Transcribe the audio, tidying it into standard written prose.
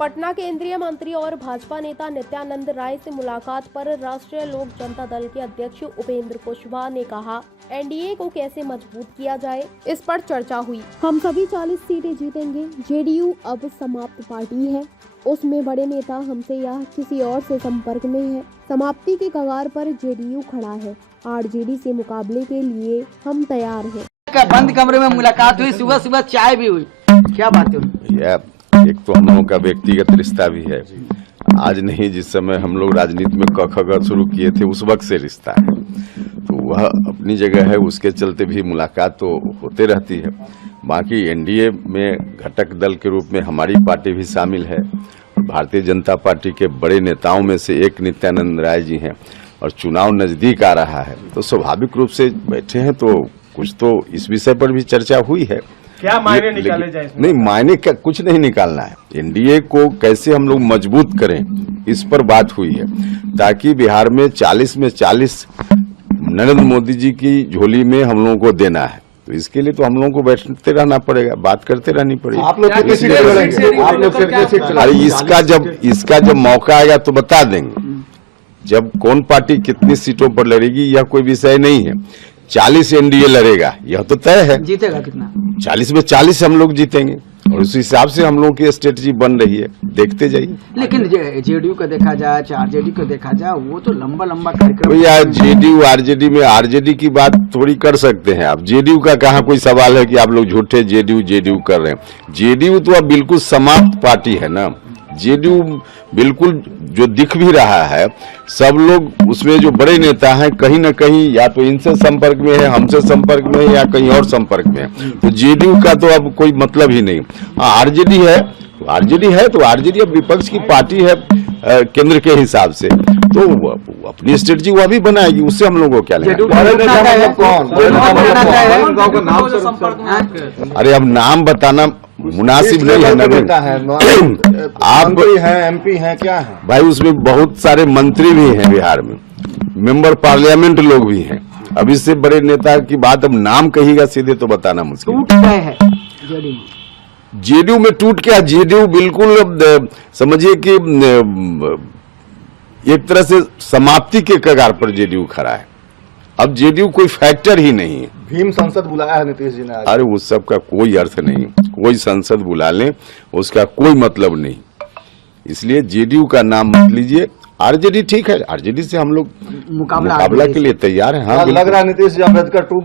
पटना केंद्रीय मंत्री और भाजपा नेता नित्यानंद राय से मुलाकात पर राष्ट्रीय लोक जनता दल के अध्यक्ष उपेंद्र कुशवाहा ने कहा, एनडीए को कैसे मजबूत किया जाए, इस पर चर्चा हुई। हम सभी 40 सीटें जीतेंगे। जेडीयू अब समाप्त पार्टी है, उसमें बड़े नेता हमसे या किसी और से संपर्क में है। समाप्ति के कगार पर जेडीयू खड़ा है। आरजेडी से मुकाबले के लिए हम तैयार हैं। बंद कमरे में मुलाकात हुई, सुबह सुबह चाय भी हुई, क्या बात है? एक तो हम लोगों का व्यक्तिगत रिश्ता भी है, आज नहीं, जिस समय हम लोग राजनीति में क शुरू किए थे उस वक्त से रिश्ता है, तो वह अपनी जगह है, उसके चलते भी मुलाकात तो होते रहती है। बाकी एनडीए में घटक दल के रूप में हमारी पार्टी भी शामिल है और भारतीय जनता पार्टी के बड़े नेताओं में से एक नित्यानंद राय जी हैं और चुनाव नजदीक आ रहा है तो स्वाभाविक रूप से बैठे हैं, तो कुछ तो इस विषय पर भी चर्चा हुई है। क्या मायने निकाले जाए? नहीं, मायने क्या, कुछ नहीं निकालना है। एनडीए को कैसे हम लोग मजबूत करें, इस पर बात हुई है, ताकि बिहार में 40 में 40 नरेंद्र मोदी जी की झोली में हम लोगों को देना है, तो इसके लिए तो हम लोगों को बैठते रहना पड़ेगा, बात करते रहनी पड़ेगी। आप लोग अरे इसका जब मौका आएगा तो बता देंगे, जब कौन पार्टी कितनी सीटों पर लड़ेगी यह कोई विषय नहीं है। 40 एनडीए लड़ेगा, यह तो तय है। जीतेगा कितना? 40 में 40 हम लोग जीतेंगे और उस हिसाब से हम लोग की स्ट्रेटजी बन रही है, देखते जाइए। लेकिन जेडीयू का देखा जाए, आरजेडी का देखा जाए, वो तो लंबा लंबा कार्यक्रम। भैया जेडीयू आरजेडी में आरजेडी की बात थोड़ी कर सकते हैं आप, जेडीयू का कहाँ कोई सवाल है कि आप लोग झूठे जेडीयू कर रहे हैं। जेडीयू तो अब बिल्कुल समाप्त पार्टी है ना, जेडीयू बिल्कुल जो दिख भी रहा है, सब लोग उसमें जो बड़े नेता हैं कहीं ना कहीं या तो इनसे संपर्क में है, हमसे संपर्क में है या कहीं और संपर्क में है, तो जेडीयू का तो अब कोई मतलब ही नहीं। आरजेडी है तो आरजेडी अब विपक्ष की पार्टी है केंद्र के हिसाब से, तो अपनी स्ट्रेटजी वह भी बनाएगी, उससे हम लोगों को क्या लेना। अरे अब नाम बताना मुनासिब नहीं है ना। आप एमपी हैं, क्या है भाई? उसमें बहुत सारे मंत्री भी हैं बिहार में, मेंबर पार्लियामेंट लोग भी हैं। अब इससे बड़े नेता की बात अब नाम कहिएगा सीधे तो बताना मुश्किल। टूट गए हैं जेडीयू में टूट क्या, जेडीयू बिल्कुल समझिए कि एक तरह से समाप्ति के कगार पर जेडीयू खड़ा है। अब जेडीयू कोई फैक्टर ही नहीं है। भीम संसद बुलाया है नीतीश जी ने आज। अरे उस सब का कोई अर्थ नहीं, कोई संसद बुला लें उसका कोई मतलब नहीं, इसलिए जेडीयू का नाम मत लीजिए। आरजेडी ठीक है, आरजेडी से हम लोग मुकाबला के लिए तैयार हैं। हाँ, लग रहा है नीतीश जी अम्बेडकर 2